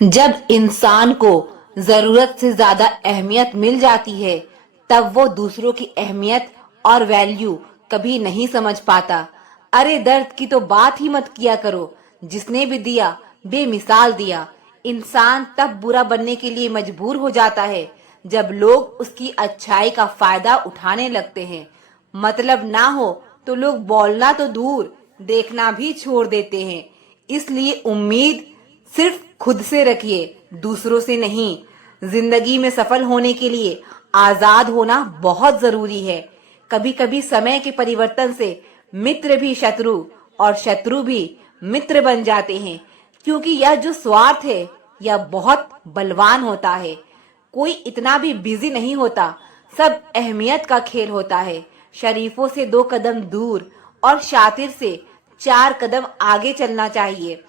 जब इंसान को जरूरत से ज्यादा अहमियत मिल जाती है, तब वो दूसरों की अहमियत और वैल्यू कभी नहीं समझ पाता। अरे दर्द की तो बात ही मत किया करो। जिसने भी दिया, बेमिसाल दिया। इंसान तब बुरा बनने के लिए मजबूर हो जाता है जब लोग उसकी अच्छाई का फायदा उठाने लगते हैं। मतलब ना हो तो लोग बोलना तो दूर, देखना भी छोड़ देते हैं। इसलिए उम्मीद सिर्फ खुद से रखिए, दूसरों से नहीं। जिंदगी में सफल होने के लिए आजाद होना बहुत जरूरी है। कभी कभी समय के परिवर्तन से मित्र भी शत्रु और शत्रु भी मित्र बन जाते हैं, क्योंकि यह जो स्वार्थ है यह बहुत बलवान होता है। कोई इतना भी बिजी नहीं होता, सब अहमियत का खेल होता है। शरीफों से 2 कदम दूर और शातिर से 4 कदम आगे चलना चाहिए।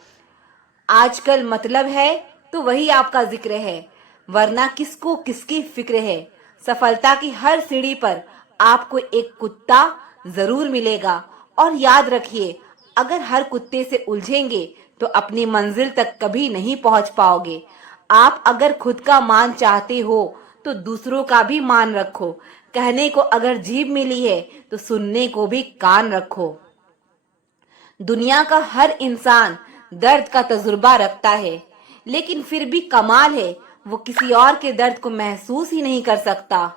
आजकल मतलब है तो वही आपका जिक्र है, वरना किसको किसकी फिक्र है। सफलता की हर सीढ़ी पर आपको एक कुत्ता जरूर मिलेगा। और याद रखिए, अगर हर कुत्ते से उलझेंगे तो अपनी मंजिल तक कभी नहीं पहुंच पाओगे। आप अगर खुद का मान चाहते हो तो दूसरों का भी मान रखो। कहने को अगर जीभ मिली है तो सुनने को भी कान रखो। दुनिया का हर इंसान दर्द का तजुर्बा रखता है, लेकिन फिर भी कमाल है, वो किसी और के दर्द को महसूस ही नहीं कर सकता।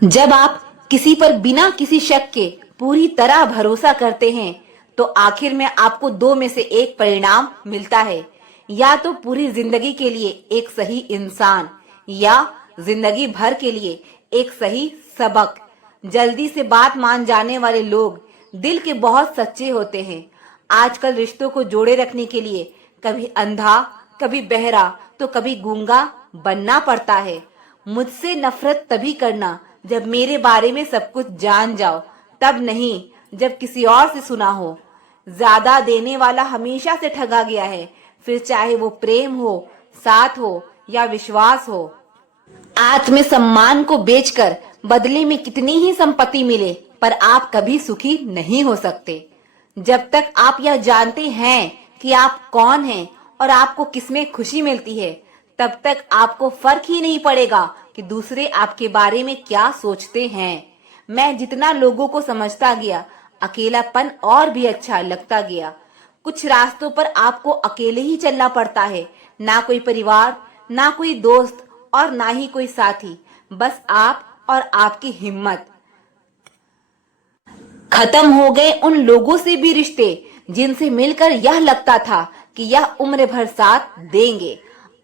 जब आप किसी पर बिना किसी शक के पूरी तरह भरोसा करते हैं, तो आखिर में आपको 2 में से 1 परिणाम मिलता है। या तो पूरी जिंदगी के लिए एक सही इंसान, या जिंदगी भर के लिए एक सही सबक। जल्दी से बात मान जाने वाले लोग दिल के बहुत सच्चे होते हैं। आजकल रिश्तों को जोड़े रखने के लिए कभी अंधा, कभी बहरा, तो कभी गूंगा बनना पड़ता है। मुझसे नफरत तभी करना जब मेरे बारे में सब कुछ जान जाओ, तब नहीं जब किसी और से सुना हो। ज्यादा देने वाला हमेशा से ठगा गया है, फिर चाहे वो प्रेम हो, साथ हो या विश्वास हो। आत्मसम्मान को बेचकर बदले में कितनी ही संपत्ति मिले, पर आप कभी सुखी नहीं हो सकते। जब तक आप यह जानते हैं कि आप कौन हैं और आपको किसमें खुशी मिलती है, तब तक आपको फर्क ही नहीं पड़ेगा कि दूसरे आपके बारे में क्या सोचते हैं। मैं जितना लोगों को समझता गया, अकेलापन और भी अच्छा लगता गया। कुछ रास्तों पर आपको अकेले ही चलना पड़ता है, ना कोई परिवार, ना कोई दोस्त और ना ही कोई साथी, बस आप और आपकी हिम्मत। खत्म हो गए उन लोगों से भी रिश्ते जिनसे मिलकर यह लगता था कि यह उम्र भर साथ देंगे।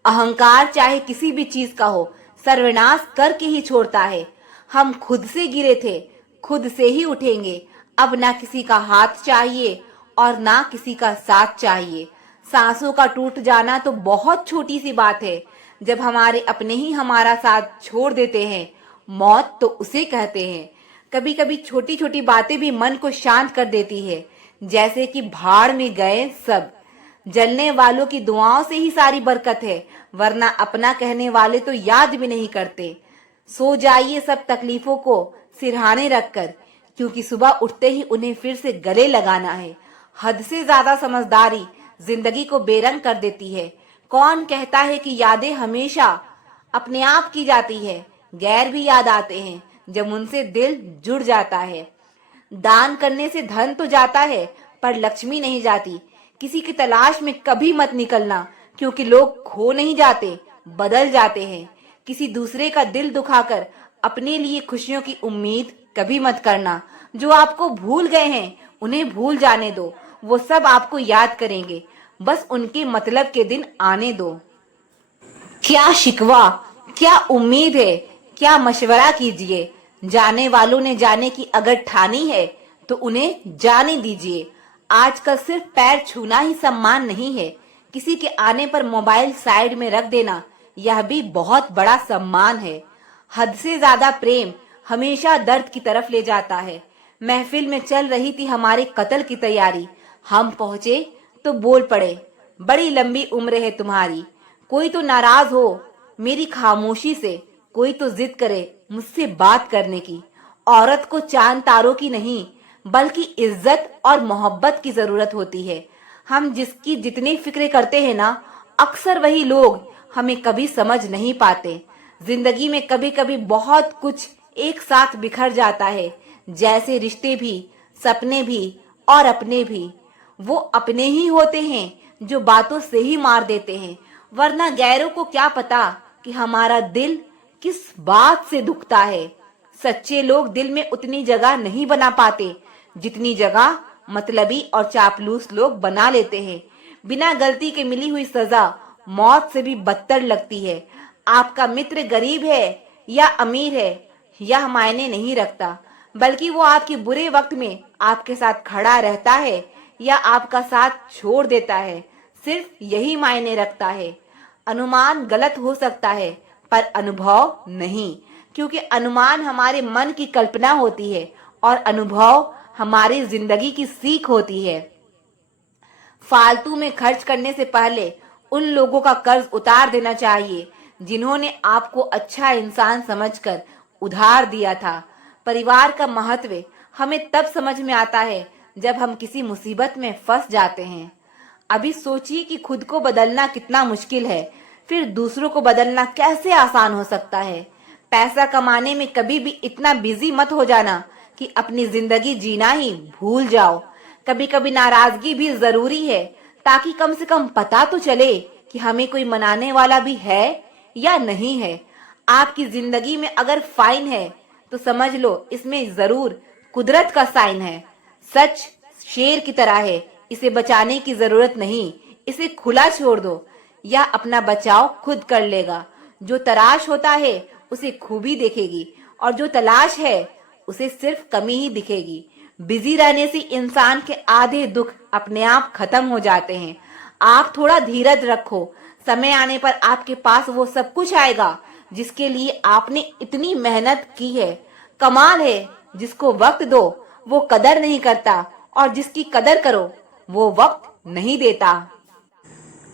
अहंकार चाहे किसी भी चीज का हो, सर्वनाश करके ही छोड़ता है। हम खुद से गिरे थे, खुद से ही उठेंगे। अब ना किसी का हाथ चाहिए और ना किसी का साथ चाहिए। सांसों का टूट जाना तो बहुत छोटी सी बात है, जब हमारे अपने ही हमारा साथ छोड़ देते हैं। मौत तो उसे कहते हैं। कभी कभी छोटी छोटी बातें भी मन को शांत कर देती है, जैसे कि भाड़ में गए सब। जलने वालों की दुआओं से ही सारी बरकत है, वरना अपना कहने वाले तो याद भी नहीं करते। सो जाइए सब तकलीफों को सिरहाने रखकर, क्योंकि सुबह उठते ही उन्हें फिर से गले लगाना है। हद से ज्यादा समझदारी जिंदगी को बेरंग कर देती है। कौन कहता है कि यादें हमेशा अपने आप की जाती है? गैर भी याद आते हैं जब उनसे दिल जुड़ जाता है। दान करने से धन तो जाता है, पर लक्ष्मी नहीं जाती। किसी की तलाश में कभी मत निकलना, क्योंकि लोग खो नहीं जाते, बदल जाते हैं। किसी दूसरे का दिल दुखाकर अपने लिए खुशियों की उम्मीद कभी मत करना। जो आपको भूल गए हैं उन्हें भूल जाने दो, वो सब आपको याद करेंगे, बस उनके मतलब के दिन आने दो। क्या शिकवा, क्या उम्मीद है, क्या मशवरा कीजिए। जाने वालों ने जाने की अगर ठानी है तो उन्हें जाने दीजिए। आजकल सिर्फ पैर छूना ही सम्मान नहीं है, किसी के आने पर मोबाइल साइड में रख देना यह भी बहुत बड़ा सम्मान है। हद से ज्यादा प्रेम हमेशा दर्द की तरफ ले जाता है। महफिल में चल रही थी हमारे कत्ल की तैयारी, हम पहुंचे तो बोल पड़े, बड़ी लंबी उम्र है तुम्हारी। कोई तो नाराज हो मेरी खामोशी से, कोई तो जिद करे मुझसे बात करने की। औरत को चांद तारों की नहीं, बल्कि इज्जत और मोहब्बत की जरूरत होती है। हम जिसकी जितनी फिक्र करते हैं ना, अक्सर वही लोग हमें कभी समझ नहीं पाते। जिंदगी में कभी कभी बहुत कुछ एक साथ बिखर जाता है, जैसे रिश्ते भी, सपने भी और अपने भी। वो अपने ही होते हैं जो बातों से ही मार देते हैं, वरना गैरों को क्या पता कि हमारा दिल किस बात से दुखता है। सच्चे लोग दिल में उतनी जगह नहीं बना पाते जितनी जगह मतलबी और चापलूस लोग बना लेते हैं। बिना गलती के मिली हुई सजा मौत से भी बदतर लगती है। आपका मित्र गरीब है या अमीर है यह मायने नहीं रखता, बल्कि वो आपके बुरे वक्त में आपके साथ खड़ा रहता है या आपका साथ छोड़ देता है, सिर्फ यही मायने रखता है। अनुमान गलत हो सकता है पर अनुभव नहीं, क्योंकि अनुमान हमारे मन की कल्पना होती है और अनुभव हमारी जिंदगी की सीख होती है। फालतू में खर्च करने से पहले उन लोगों का कर्ज उतार देना चाहिए जिन्होंने आपको अच्छा इंसान समझकर उधार दिया था। परिवार का महत्व हमें तब समझ में आता है जब हम किसी मुसीबत में फंस जाते हैं। अभी सोचिए कि खुद को बदलना कितना मुश्किल है, फिर दूसरों को बदलना कैसे आसान हो सकता है। पैसा कमाने में कभी भी इतना बिजी मत हो जाना कि अपनी जिंदगी जीना ही भूल जाओ। कभी कभी नाराजगी भी जरूरी है, ताकि कम से कम पता तो चले कि हमें कोई मनाने वाला भी है या नहीं है। आपकी जिंदगी में अगर फाइन है तो समझ लो इसमें जरूर कुदरत का साइन है। सच शेर की तरह है, इसे बचाने की जरूरत नहीं, इसे खुला छोड़ दो, या अपना बचाव खुद कर लेगा। जो तराश होता है उसे खूबी दिखेगी और जो तलाश है उसे सिर्फ कमी ही दिखेगी। बिजी रहने से इंसान के आधे दुख अपने आप खत्म हो जाते हैं। आप थोड़ा धीरज रखो, समय आने पर आपके पास वो सब कुछ आएगा जिसके लिए आपने इतनी मेहनत की है। कमाल है, जिसको वक्त दो वो कदर नहीं करता और जिसकी कदर करो वो वक्त नहीं देता।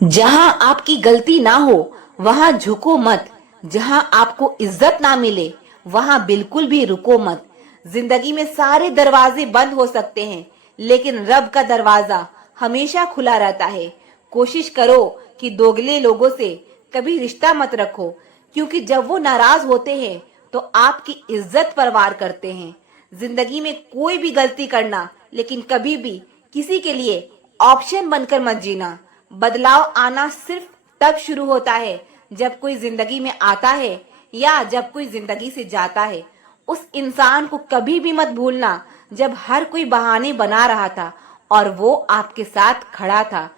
जहां आपकी गलती ना हो वहां झुको मत, जहां आपको इज्जत ना मिले वहां बिल्कुल भी रुको मत। जिंदगी में सारे दरवाजे बंद हो सकते हैं, लेकिन रब का दरवाजा हमेशा खुला रहता है। कोशिश करो कि दोगले लोगों से कभी रिश्ता मत रखो, क्योंकि जब वो नाराज होते हैं तो आपकी इज्जत परवार करते हैं। जिंदगी में कोई भी गलती करना, लेकिन कभी भी किसी के लिए ऑप्शन बनकर मत जीना। बदलाव आना सिर्फ तब शुरू होता है जब कोई जिंदगी में आता है या जब कोई जिंदगी से जाता है। उस इंसान को कभी भी मत भूलना जब हर कोई बहाने बना रहा था और वो आपके साथ खड़ा था।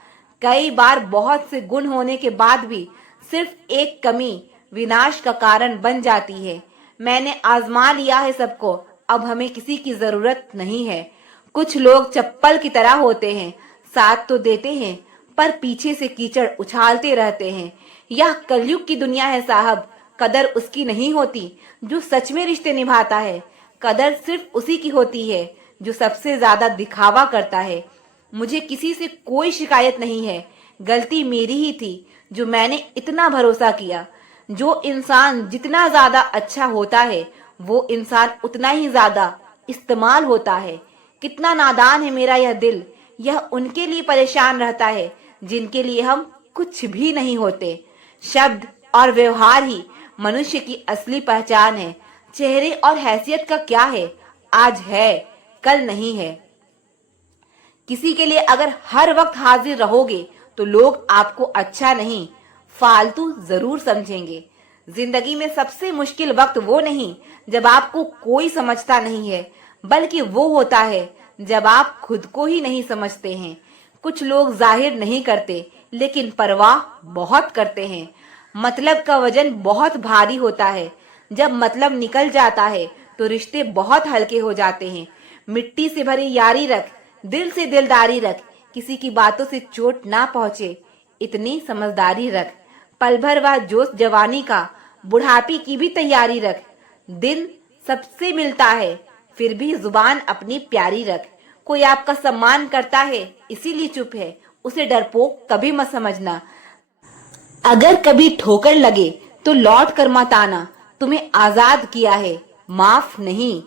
कई बार बहुत से गुण होने के बाद भी सिर्फ एक कमी विनाश का कारण बन जाती है। मैंने आजमा लिया है सबको, अब हमें किसी की जरूरत नहीं है। कुछ लोग चप्पल की तरह होते हैं, साथ तो देते हैं पर पीछे से कीचड़ उछालते रहते हैं। यह कलयुग की दुनिया है साहब। कदर उसकी नहीं होती जो सच में रिश्ते निभाता है, कदर सिर्फ उसी की होती है जो सबसे ज्यादा दिखावा करता है। मुझे किसी से कोई शिकायत नहीं है, गलती मेरी ही थी जो मैंने इतना भरोसा किया। जो इंसान जितना ज्यादा अच्छा होता है वो इंसान उतना ही ज्यादा इस्तेमाल होता है। कितना नादान है मेरा यह दिल, यह उनके लिए परेशान रहता है जिनके लिए हम कुछ भी नहीं होते। शब्द और व्यवहार ही मनुष्य की असली पहचान है। चेहरे और हैसियत का क्या है, आज है कल नहीं है। किसी के लिए अगर हर वक्त हाजिर रहोगे तो लोग आपको अच्छा नहीं, फालतू जरूर समझेंगे। जिंदगी में सबसे मुश्किल वक्त वो नहीं जब आपको कोई समझता नहीं है, बल्कि वो होता है जब आप खुद को ही नहीं समझते हैं। कुछ लोग जाहिर नहीं करते लेकिन परवाह बहुत करते हैं। मतलब का वजन बहुत भारी होता है, जब मतलब निकल जाता है तो रिश्ते बहुत हल्के हो जाते हैं। मिट्टी से भरी यारी रख, दिल से दिलदारी रख, किसी की बातों से चोट ना पहुंचे इतनी समझदारी रख। पल भर व जोश जवानी का, बुढ़ापे की भी तैयारी रख। दिन सबसे मिलता है फिर भी जुबान अपनी प्यारी रख। कोई आपका सम्मान करता है इसीलिए चुप है, उसे डरपोक कभी मत समझना। अगर कभी ठोकर लगे तो लौट कर मत आना, तुम्हें आजाद किया है माफ नहीं।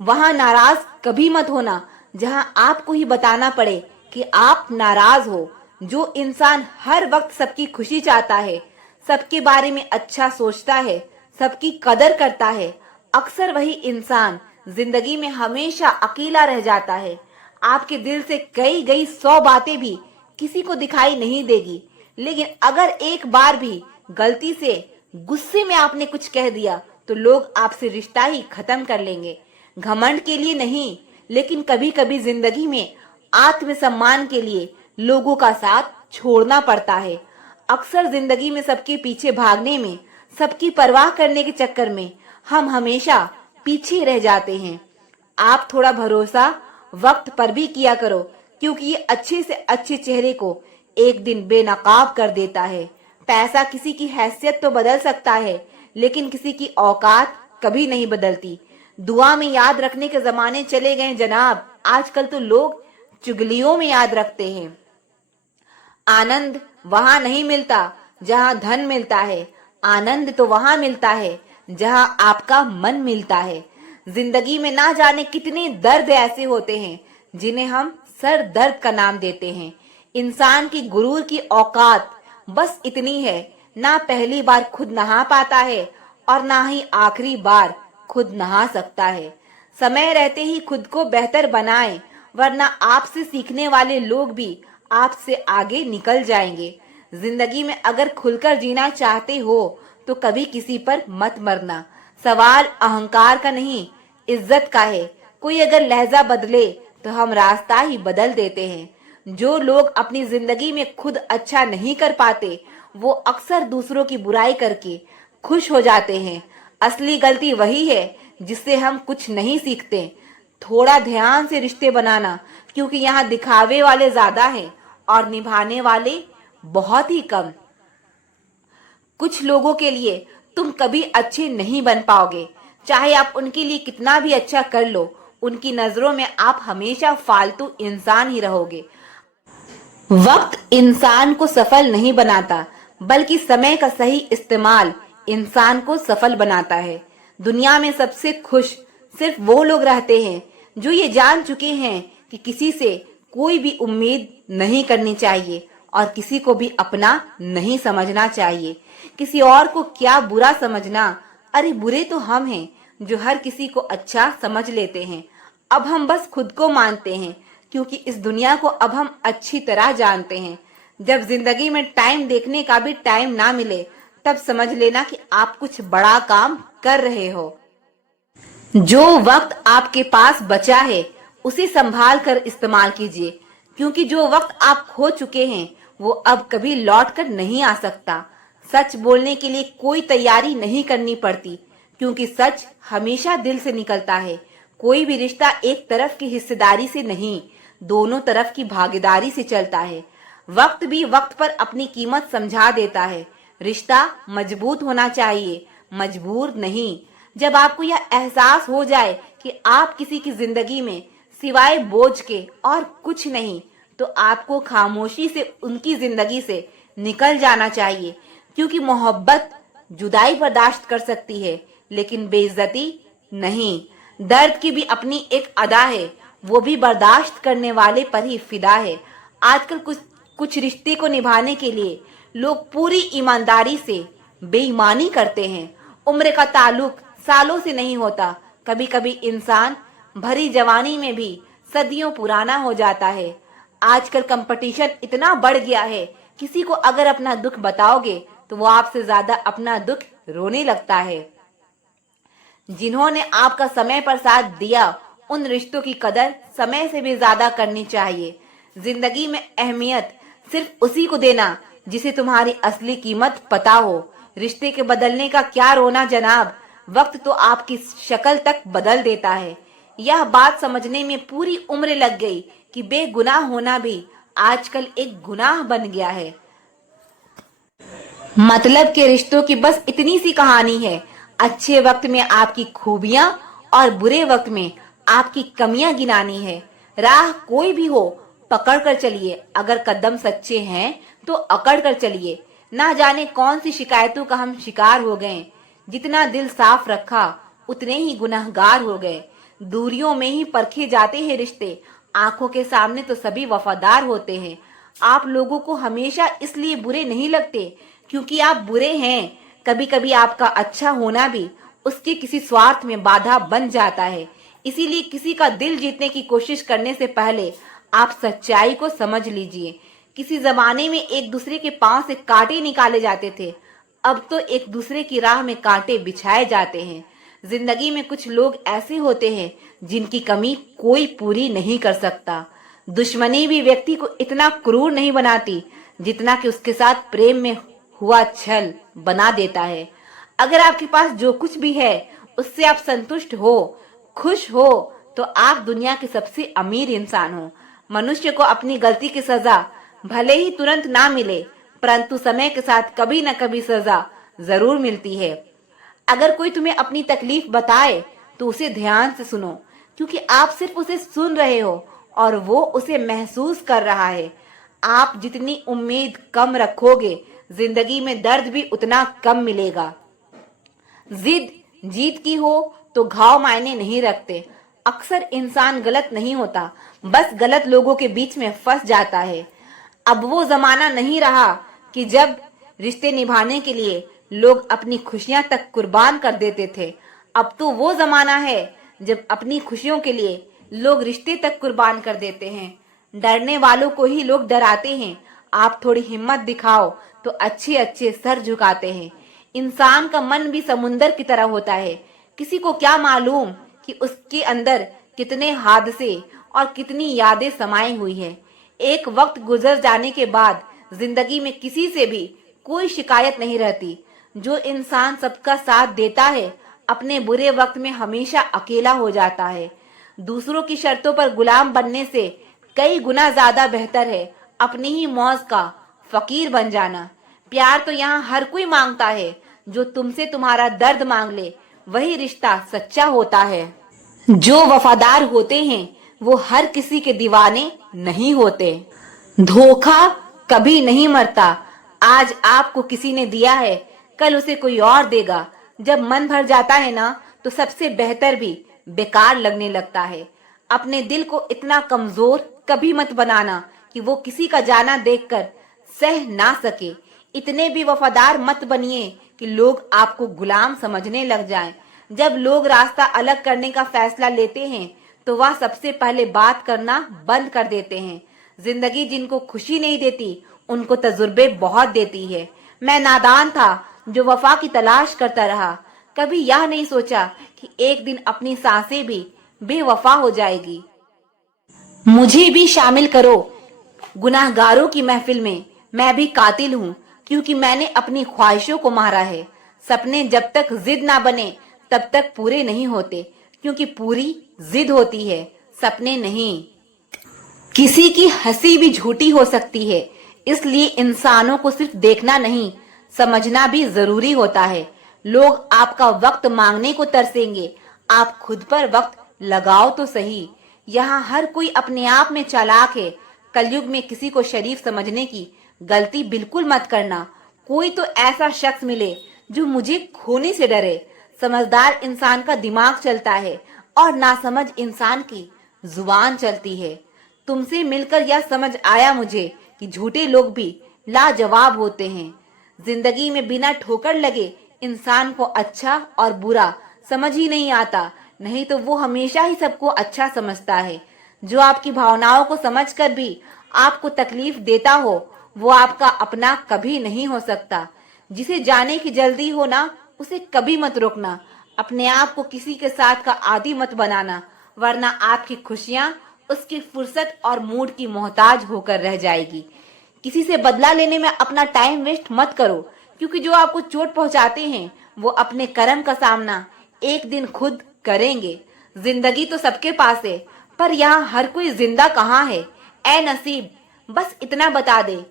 वहां नाराज कभी मत होना जहां आपको ही बताना पड़े कि आप नाराज हो। जो इंसान हर वक्त सबकी खुशी चाहता है, सबके बारे में अच्छा सोचता है, सबकी कदर करता है, अक्सर वही इंसान जिंदगी में हमेशा अकेला रह जाता है। आपके दिल से कही गई 100 बातें भी किसी को दिखाई नहीं देगी, लेकिन अगर एक बार भी गलती से गुस्से में आपने कुछ कह दिया तो लोग आपसे रिश्ता ही खत्म कर लेंगे। घमंड के लिए नहीं, लेकिन कभी कभी जिंदगी में आत्मसम्मान के लिए लोगों का साथ छोड़ना पड़ता है। अक्सर जिंदगी में सबके पीछे भागने में, सबकी परवाह करने के चक्कर में हम हमेशा पीछे रह जाते हैं। आप थोड़ा भरोसा वक्त पर भी किया करो, क्योंकि ये अच्छे से अच्छे चेहरे को एक दिन बेनकाब कर देता है। पैसा किसी की हैसियत तो बदल सकता है, लेकिन किसी की औकात कभी नहीं बदलती। दुआ में याद रखने के जमाने चले गए जनाब, आजकल तो लोग चुगलियों में याद रखते हैं। आनंद वहां नहीं मिलता जहां धन मिलता है, आनंद तो वहां मिलता है जहां आपका मन मिलता है। जिंदगी में ना जाने कितने दर्द ऐसे होते हैं जिन्हें हम सर दर्द का नाम देते हैं। इंसान की गुरूर की औकात बस इतनी है, ना पहली बार खुद नहा पाता है और ना ही आखिरी बार खुद नहा सकता है। समय रहते ही खुद को बेहतर बनाएं, वरना आपसे सीखने वाले लोग भी आपसे आगे निकल जाएंगे। जिंदगी में अगर खुलकर जीना चाहते हो तो कभी किसी पर मत मरना। सवाल अहंकार का नहीं, इज्जत का है। कोई अगर लहजा बदले तो हम रास्ता ही बदल देते हैं। जो लोग अपनी जिंदगी में खुद अच्छा नहीं कर पाते, वो अक्सर दूसरों की बुराई करके खुश हो जाते हैं। असली गलती वही है जिससे हम कुछ नहीं सीखते। थोड़ा ध्यान से रिश्ते बनाना, क्योंकि यहाँ दिखावे वाले ज्यादा हैं और निभाने वाले बहुत ही कम। कुछ लोगों के लिए तुम कभी अच्छे नहीं बन पाओगे, चाहे आप उनके लिए कितना भी अच्छा कर लो, उनकी नजरों में आप हमेशा फालतू इंसान ही रहोगे। वक्त इंसान को सफल नहीं बनाता, बल्कि समय का सही इस्तेमाल इंसान को सफल बनाता है। दुनिया में सबसे खुश सिर्फ वो लोग रहते हैं जो ये जान चुके हैं कि किसी से कोई भी उम्मीद नहीं करनी चाहिए और किसी को भी अपना नहीं समझना चाहिए। किसी और को क्या बुरा समझना, अरे बुरे तो हम हैं जो हर किसी को अच्छा समझ लेते हैं। अब हम बस खुद को मानते हैं, क्योंकि इस दुनिया को अब हम अच्छी तरह जानते हैं। जब जिंदगी में टाइम देखने का भी टाइम ना मिले, तब समझ लेना कि आप कुछ बड़ा काम कर रहे हो। जो वक्त आपके पास बचा है उसे संभाल कर इस्तेमाल कीजिए, क्योंकि जो वक्त आप खो चुके हैं वो अब कभी लौट कर नहीं आ सकता। सच बोलने के लिए कोई तैयारी नहीं करनी पड़ती, क्योंकि सच हमेशा दिल से निकलता है। कोई भी रिश्ता एक तरफ की हिस्सेदारी से नहीं, दोनों तरफ की भागीदारी से चलता है। वक्त भी वक्त पर अपनी कीमत समझा देता है। रिश्ता मजबूत होना चाहिए, मजबूर नहीं। जब आपको यह एहसास हो जाए कि आप किसी की जिंदगी में सिवाय बोझ के और कुछ नहीं, तो आपको खामोशी से उनकी जिंदगी से निकल जाना चाहिए, क्योंकि मोहब्बत जुदाई बर्दाश्त कर सकती है, लेकिन बेइज्जती नहीं। दर्द की भी अपनी एक अदा है, वो भी बर्दाश्त करने वाले पर ही फिदा है। आजकल कुछ रिश्ते को निभाने के लिए लोग पूरी ईमानदारी से बेईमानी करते हैं। उम्र का ताल्लुक सालों से नहीं होता, कभी कभी इंसान भरी जवानी में भी सदियों पुराना हो जाता है। आजकल कंपटीशन इतना बढ़ गया है, किसी को अगर अपना दुख बताओगे तो वो आपसे ज्यादा अपना दुख रोने लगता है। जिन्होंने आपका समय पर साथ दिया, उन रिश्तों की कदर समय से भी ज्यादा करनी चाहिए। जिंदगी में अहमियत सिर्फ उसी को देना जिसे तुम्हारी असली कीमत पता हो। रिश्ते के बदलने का क्या रोना जनाब, वक्त तो आपकी शक्ल तक बदल देता है। यह बात समझने में पूरी उम्र लग गई कि बेगुनाह होना भी आजकल एक गुनाह बन गया है। मतलब के रिश्तों की बस इतनी सी कहानी है। अच्छे वक्त में आपकी खूबियां और बुरे वक्त में आपकी कमियां गिनानी है। राह कोई भी हो, पकड़ कर चलिए। अगर कदम सच्चे हैं तो अकड़ कर चलिए। ना जाने कौन सी शिकायतों का हम शिकार हो गए। जितना दिल साफ रखा उतने ही गुनहगार हो गए। दूरियों में ही परखे जाते हैं रिश्ते, आंखों के सामने तो सभी वफादार होते हैं। आप लोगों को हमेशा इसलिए बुरे नहीं लगते क्योंकि आप बुरे हैं। कभी कभी आपका अच्छा होना भी उसके किसी स्वार्थ में बाधा बन जाता है। इसीलिए किसी का दिल जीतने की कोशिश करने से पहले आप सच्चाई को समझ लीजिए। किसी जमाने में एक दूसरे के पांव से कांटे निकाले जाते थे, अब तो एक दूसरे की राह में कांटे बिछाए जाते हैं। जिंदगी में कुछ लोग ऐसे होते हैं जिनकी कमी कोई पूरी नहीं कर सकता। दुश्मनी भी व्यक्ति को इतना क्रूर नहीं बनाती जितना कि उसके साथ प्रेम में हुआ छल बना देता है। अगर आपके पास जो कुछ भी है उससे आप संतुष्ट हो, खुश हो, तो आप दुनिया के सबसे अमीर इंसान हो। मनुष्य को अपनी गलती की सजा भले ही तुरंत ना मिले, परंतु समय के साथ कभी न कभी सजा जरूर मिलती है। अगर कोई तुम्हें अपनी तकलीफ बताए तो उसे ध्यान से सुनो, क्योंकि आप सिर्फ उसे सुन रहे हो और वो उसे महसूस कर रहा है। आप जितनी उम्मीद कम रखोगे, जिंदगी में दर्द भी उतना कम मिलेगा। जिद जीत की हो तो घाव मायने नहीं रखते। अक्सर इंसान गलत नहीं होता, बस गलत लोगों के बीच में फंस जाता है। अब वो जमाना नहीं रहा कि जब रिश्ते निभाने के लिए लोग अपनी खुशियां तक कुर्बान कर देते थे। अब तो वो जमाना है जब अपनी खुशियों के लिए लोग रिश्ते तक कुर्बान कर देते हैं। डरने वालों को ही लोग डराते हैं। आप थोड़ी हिम्मत दिखाओ तो अच्छे अच्छे सर झुकाते हैं। इंसान का मन भी समुंदर की तरह होता है। किसी को क्या मालूम कि उसके अंदर कितने हादसे और कितनी यादें समाई हुई है। एक वक्त गुजर जाने के बाद जिंदगी में किसी से भी कोई शिकायत नहीं रहती। जो इंसान सबका साथ देता है, अपने बुरे वक्त में हमेशा अकेला हो जाता है। दूसरों की शर्तों पर गुलाम बनने से कई गुना ज्यादा बेहतर है अपनी ही मौज का फकीर बन जाना। प्यार तो यहाँ हर कोई मांगता है। जो तुमसे तुम्हारा दर्द मांग ले, वही रिश्ता सच्चा होता है। जो वफादार होते हैं वो हर किसी के दीवाने नहीं होते। धोखा कभी नहीं मरता। आज आपको किसी ने दिया है, कल उसे कोई और देगा। जब मन भर जाता है ना, तो सबसे बेहतर भी बेकार लगने लगता है। अपने दिल को इतना कमजोर कभी मत बनाना कि वो किसी का जाना देखकर सह ना सके। इतने भी वफादार मत बनिए कि लोग आपको गुलाम समझने लग जाएं। जब लोग रास्ता अलग करने का फैसला लेते हैं तो वह सबसे पहले बात करना बंद कर देते हैं। जिंदगी जिनको खुशी नहीं देती, उनको तजुर्बे बहुत देती है। मैं नादान था जो वफा की तलाश करता रहा। कभी यह नहीं सोचा कि एक दिन अपनी सांसें भी बेवफा हो जाएगी। मुझे भी शामिल करो गुनाहगारों की महफिल में। मैं भी कातिल हूँ, क्योंकि मैंने अपनी ख्वाहिशों को मारा है। सपने जब तक जिद ना बने तब तक पूरे नहीं होते, क्योंकि पूरी जिद होती है, सपने नहीं। किसी की हंसी भी झूठी हो सकती है, इसलिए इंसानों को सिर्फ देखना नहीं, समझना भी जरूरी होता है। लोग आपका वक्त मांगने को तरसेंगे, आप खुद पर वक्त लगाओ तो सही। यहाँ हर कोई अपने आप में चालाक है। कलयुग में किसी को शरीफ समझने की गलती बिल्कुल मत करना। कोई तो ऐसा शख्स मिले जो मुझे खोने से डरे। समझदार इंसान का दिमाग चलता है और नासमझ इंसान की जुबान चलती है। तुमसे मिलकर यह समझ आया मुझे कि झूठे लोग भी लाजवाब होते हैं। जिंदगी में बिना ठोकर लगे इंसान को अच्छा और बुरा समझ ही नहीं आता, नहीं तो वो हमेशा ही सबको अच्छा समझता है। जो आपकी भावनाओं को समझकर भी आपको तकलीफ देता हो, वो आपका अपना कभी नहीं हो सकता। जिसे जाने की जल्दी हो ना, उसे कभी मत रोकना। अपने आप को किसी के साथ का आदी मत बनाना, वरना आपकी खुशियां उसकी फुर्सत और मूड की मोहताज होकर रह जाएगी। किसी से बदला लेने में अपना टाइम वेस्ट मत करो, क्योंकि जो आपको चोट पहुंचाते हैं वो अपने कर्म का सामना एक दिन खुद करेंगे। जिंदगी तो सबके पास है, पर यहाँ हर कोई जिंदा कहाँ है। ए नसीब, बस इतना बता दे,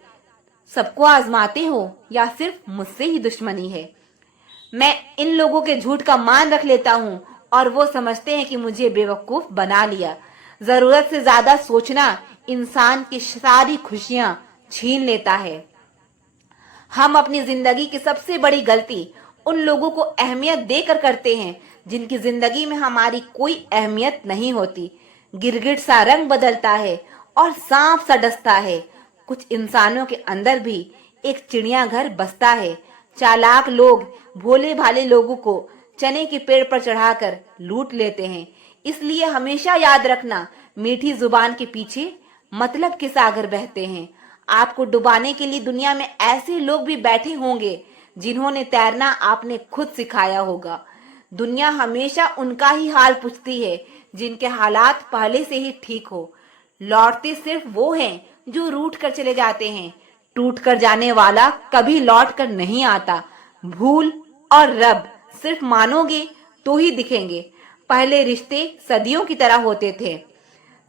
सबको आजमाते हो या सिर्फ मुझसे ही दुश्मनी है। मैं इन लोगों के झूठ का मान रख लेता हूँ और वो समझते हैं कि मुझे बेवकूफ बना लिया। जरूरत से ज्यादा सोचना इंसान की सारी खुशियां छीन लेता है। हम अपनी जिंदगी की सबसे बड़ी गलती उन लोगों को अहमियत देकर करते हैं जिनकी जिंदगी में हमारी कोई अहमियत नहीं होती। गिरगिट सा रंग बदलता है और सांप सा डसता है, कुछ इंसानों के अंदर भी एक चिड़ियाघर बसता है। चालाक लोग भोले भाले लोगों को चने के पेड़ पर चढ़ाकर लूट लेते हैं। इसलिए हमेशा याद रखना, मीठी जुबान के पीछे मतलब के सागर बहते हैं। आपको डुबाने के लिए दुनिया में ऐसे लोग भी बैठे होंगे जिन्होंने तैरना आपने खुद सिखाया होगा। दुनिया हमेशा उनका ही हाल पूछती है जिनके हालात पहले से ही ठीक हो। लौटते सिर्फ वो हैं जो रूठ कर चले जाते हैं। टूट कर जाने वाला कभी लौट कर नहीं आता। भूल और रब सिर्फ मानोगे तो ही दिखेंगे। पहले रिश्ते सदियों की तरह होते थे,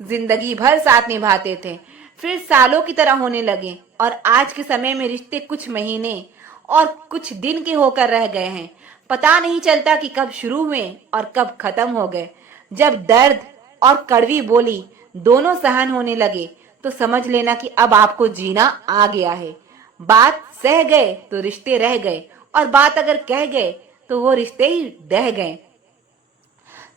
जिंदगी भर साथ निभाते थे, फिर सालों की तरह होने लगे और आज के समय में रिश्ते कुछ महीने और कुछ दिन के होकर रह गए हैं। पता नहीं चलता कि कब शुरू हुए और कब खत्म हो गए। जब दर्द और कड़वी बोली दोनों सहन होने लगे तो समझ लेना कि अब आपको जीना आ गया है। बात सह गए तो रिश्ते रह गए और बात अगर कह गए तो वो रिश्ते ही रह गए।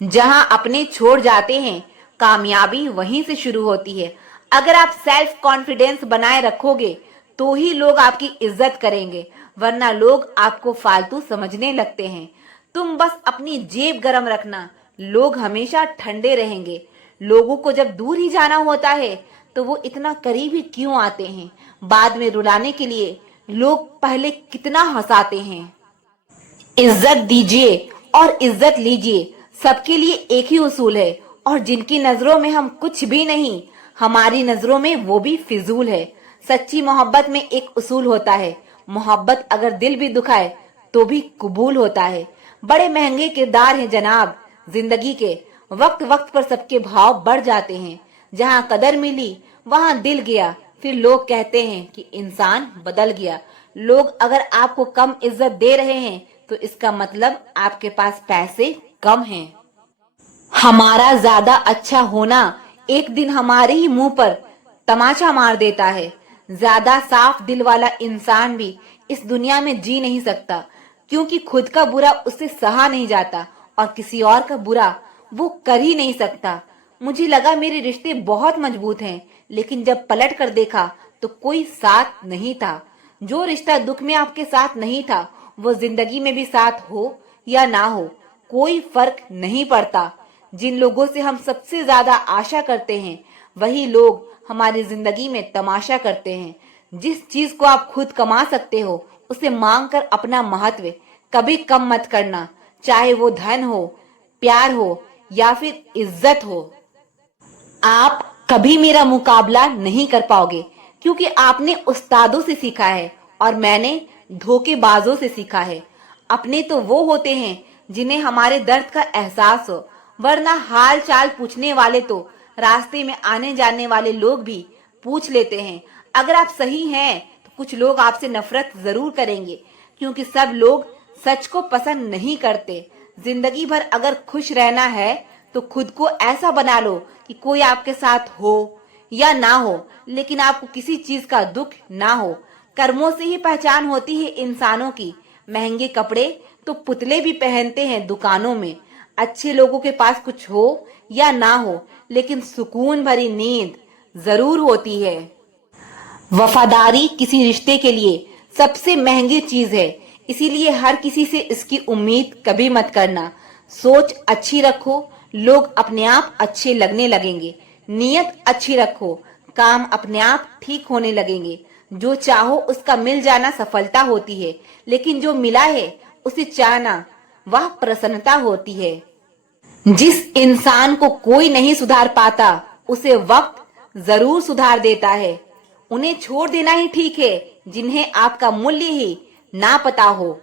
जहां अपने छोड़ जाते हैं कामयाबी वहीं से शुरू होती है। अगर आप सेल्फ कॉन्फिडेंस बनाए रखोगे तो ही लोग आपकी इज्जत करेंगे, वरना लोग आपको फालतू समझने लगते हैं। तुम बस अपनी जेब गरम रखना, लोग हमेशा ठंडे रहेंगे। लोगों को जब दूर ही जाना होता है तो वो इतना करीब ही क्यों आते हैं? बाद में रुलाने के लिए लोग पहले कितना हंसाते हैं। इज्जत दीजिए और इज्जत लीजिए, सबके लिए एक ही उसूल है। और जिनकी नजरों में हम कुछ भी नहीं, हमारी नजरों में वो भी फिजूल है। सच्ची मोहब्बत में एक उसूल होता है, मोहब्बत अगर दिल भी दुखाए तो भी कबूल होता है। बड़े महंगे किरदार हैं जनाब जिंदगी के, वक्त वक्त पर सबके भाव बढ़ जाते हैं। जहाँ कदर मिली वहाँ दिल गया, फिर लोग कहते हैं कि इंसान बदल गया। लोग अगर आपको कम इज्जत दे रहे हैं तो इसका मतलब आपके पास पैसे कम हैं। हमारा ज्यादा अच्छा होना एक दिन हमारे ही मुंह पर तमाचा मार देता है। ज्यादा साफ दिल वाला इंसान भी इस दुनिया में जी नहीं सकता, क्योंकि खुद का बुरा उससे सहा नहीं जाता और किसी और का बुरा वो कर ही नहीं सकता। मुझे लगा मेरे रिश्ते बहुत मजबूत हैं, लेकिन जब पलट कर देखा तो कोई साथ नहीं था। जो रिश्ता दुख में आपके साथ नहीं था वो जिंदगी में भी साथ हो या ना हो कोई फर्क नहीं पड़ता। जिन लोगों से हम सबसे ज्यादा आशा करते हैं वही लोग हमारी जिंदगी में तमाशा करते हैं। जिस चीज को आप खुद कमा सकते हो उसे मांग कर अपना महत्व कभी कम मत करना, चाहे वो धन हो, प्यार हो या फिर इज्जत हो। आप कभी मेरा मुकाबला नहीं कर पाओगे, क्योंकि आपने उस्तादों से सीखा है और मैंने धोखेबाजों से सीखा है। अपने तो वो होते हैं जिन्हें हमारे दर्द का एहसास हो, वरना हाल चाल पूछने वाले तो रास्ते में आने जाने वाले लोग भी पूछ लेते हैं। अगर आप सही हैं तो कुछ लोग आपसे नफरत जरूर करेंगे, क्योंकि सब लोग सच को पसंद नहीं करते। जिंदगी भर अगर खुश रहना है तो खुद को ऐसा बना लो कि कोई आपके साथ हो या ना हो, लेकिन आपको किसी चीज का दुख ना हो। कर्मों से ही पहचान होती है इंसानों की। महंगे कपड़े तो पुतले भी पहनते हैं दुकानों में। अच्छे लोगों के पास कुछ हो या ना हो, लेकिन सुकून भरी नींद जरूर होती है। वफादारी किसी रिश्ते के लिए सबसे महंगी चीज है, इसीलिए हर किसी से इसकी उम्मीद कभी मत करना। सोच अच्छी रखो, लोग अपने आप अच्छे लगने लगेंगे। नीयत अच्छी रखो, काम अपने आप ठीक होने लगेंगे। जो चाहो उसका मिल जाना सफलता होती है, लेकिन जो मिला है उसे चाहना वह प्रसन्नता होती है। जिस इंसान को कोई नहीं सुधार पाता उसे वक्त जरूर सुधार देता है। उन्हें छोड़ देना ही ठीक है जिन्हें आपका मूल्य ही ना पता हो।